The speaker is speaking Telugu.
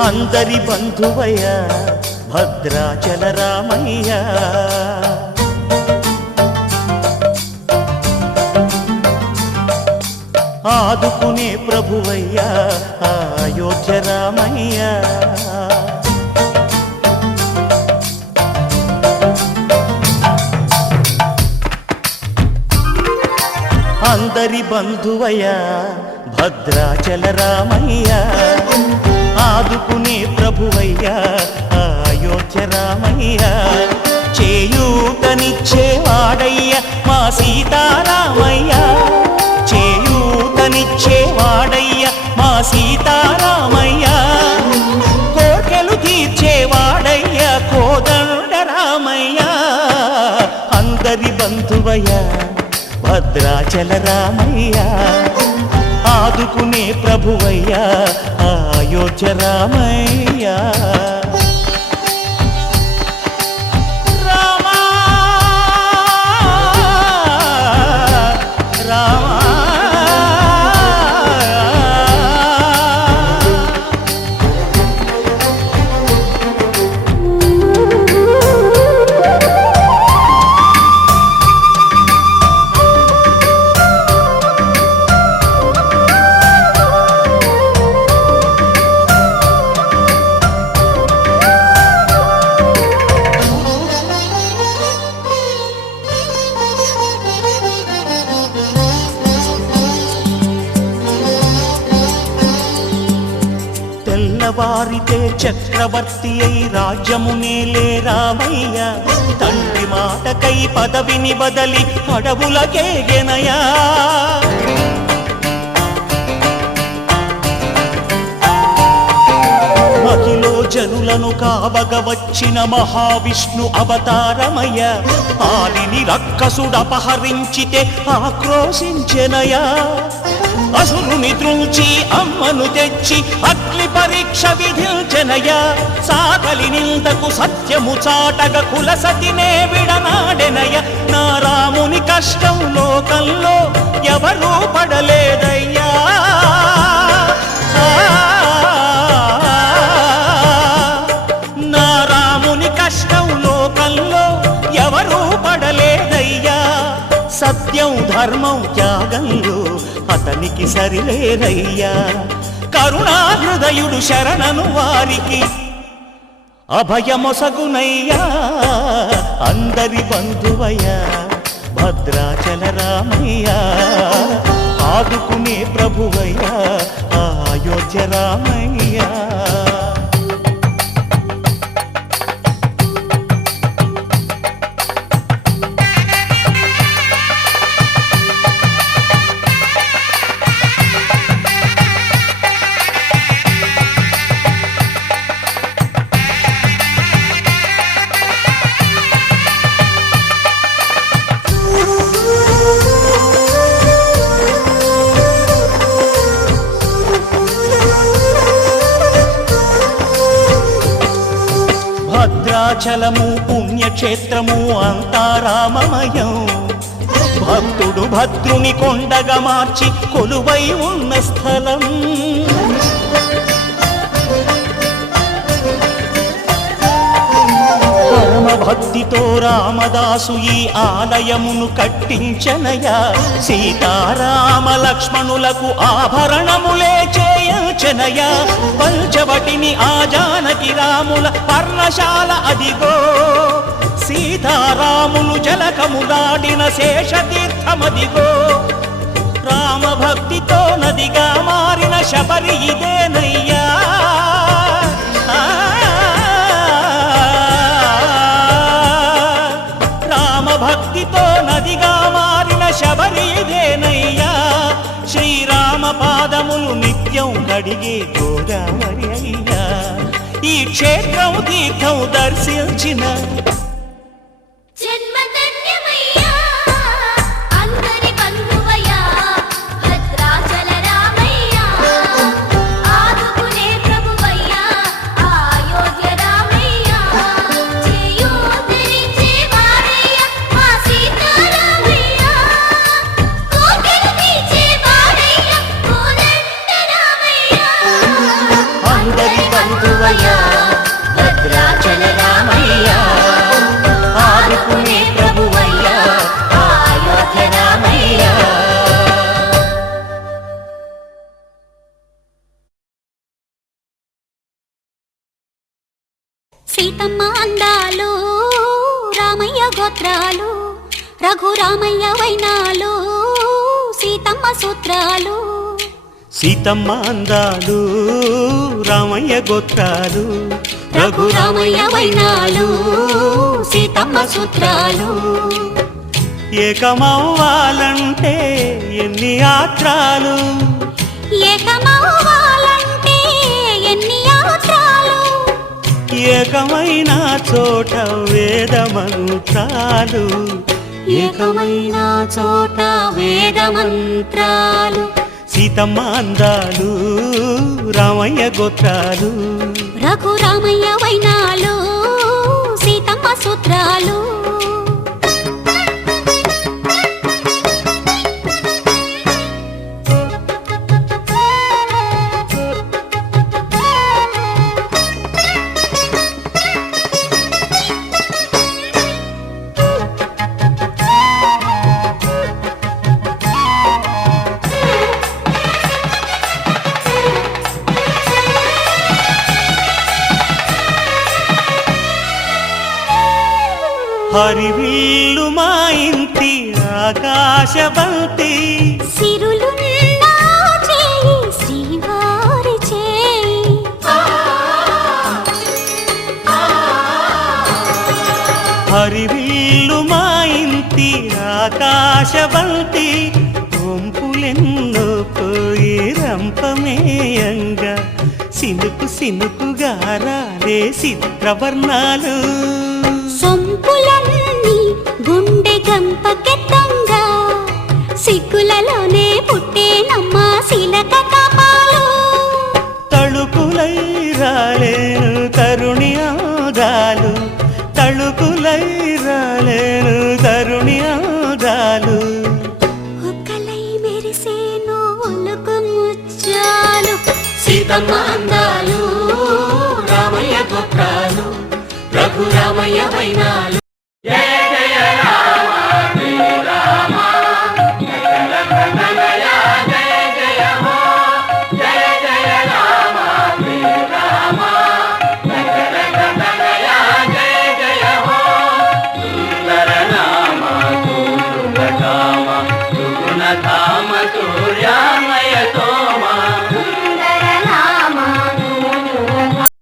అందరి బంధువయ్య భద్రాచల రామయ్య, ఆదుకునే ప్రభువయ్య అయోధ్య రామయ్య. అందరి బంధువయ్య భద్రాచల రామయ్య, ఆదుకునే ప్రభువయ్య అయోధ్య రామయ్య. చేయూతనిచ్చేవాడయ్య మా సీతారామయ్య, చేయూతనిచ్చేవాడయ్య మా సీతారామయ్య. కోర్కెలు తీర్చేవాడయ్య కోదండ రామయ్య. అందరి బంధువయ్య భద్రాచల రామయ్య, ఆదుకునే ప్రభువయ్య అయోధ్య రామయ్య. తెల్లవారితే చక్రవర్తి అయి రాజ్యమునేలే రామయ్య, తండ్రి మాటకై పదవిని బదలి అడవులకేగెనయా. మహిలో జనులను కావగ వచ్చిన మహావిష్ణు అవతారమయ్య, ఆలిని రక్కసుడపహరించితే ఆక్రోశించెనయా. అసురుని త్రుంచి అమ్మను తెచ్చి అగ్ని పరీక్ష విధించెనయా. సాగలి నిందకు సత్యము చాటగ కులసతినే విడనాడెనయ. నా రాముని కష్టం లోకంలో ఎవరూ పడలేదయ్యా. నా రాముని కష్టం లోకంలో ఎవరూ పడలేదయ్యా. సత్యం ధర్మం త్యాగంలో అతనికి సరిలేరయ్యా. కరుణా హృదయుడు శరణను వారికి అభయమొసగునయ్యా. అందరి బంధువయ్య భద్రాచల రామయ్య, ఆదుకునే ప్రభువయ్య అయోధ్య రామయ్య. భద్రాచలము పుణ్యక్షేత్రము అంతా రామమయం. భక్తుడు భద్రుని కొండగా మార్చి కొలువై ఉన్న స్థలం. పరమ భక్తితో రామదాసు ఈ ఆలయమును కట్టించనయా. సీతారామ లక్ష్మణులకు ఆభరణములే చేయించనయా. పంచవటిని ఆ జానకి రాముల పర్ణశాల అదిగో. సీతారాములు జలకములాడిన శేషతీర్థమదిగో. రామభక్తితో నదిగా మారిన శబరి ఇదేనయ్యా. రామభక్తితో నదిగా మారిన శబరి ఇదేనయ్యా. శ్రీరామ పాదములు నిత్యం కడిగే గోదావరి అయ్యా. ఈ క్షేత్రం తీర్థం దర్శించిన అందరి బంధువయ్యా భద్రాచల రామయ్యా ఆదుకునే ప్రభువయ్యా అయోధ్య రామయ్యా. సీతమ్మ అందాలు రామయ్య గోత్రాలు రఘురామయ్య వైనాలు సీతమ్మ సూత్రాలు. సీతమ్మ అందాలు రామయ్య గోత్రాలు రఘురామయ్య వైనాలు సీతమ్మ సూత్రాలు. ఏకమవ్వాలంటే ఎన్ని యాత్రాలు ఏకమవ్వాలంటే ఎన్ని యాత్రాలు. ఏకమైన చోట వేద మంత్రాలు ఏకమైన చోట వేద మంత్రాలు. సీతమ్మ అందాలు రామయ్య గోత్రాలు రఘురామయ్య వైనాలు సీతమ్మ సూత్రాలు. హరివిల్లు మా ఇంటి ఆకాశబంతి సిరులున్నా చేయి శ్రీవారి చేయి. హరివిల్లు మా ఇంటి ఆకాశబంతి వంపులెన్నో పోయి రంపమేయంగా సినుకు సినుకుగా రాలే చిత్రవర్ణాలు. సొంపులన్నీ గుండె గంపకెత్తంగా సిగ్గులలోనే పుట్టేనమ్మ శిలక కపాలు. తళుకులై రాలేను తరుణి ఆదాలు తళుకులై రాలేను తరుణి ఆదాలు. ఒక్కలై మెరిసేను ఒలుకు ముచ్చాలు. సీతమ్మ అందాలు రామయ్య గోత్రాలు రఘురామయ్య వైనాలు. జయ జయ రామ శ్రీరామ జయ జయ హో జయ జయ రామ శ్రీరామ జయ జయ హో సుందర నామ సుగుణ ధామ సుగుణ ధామ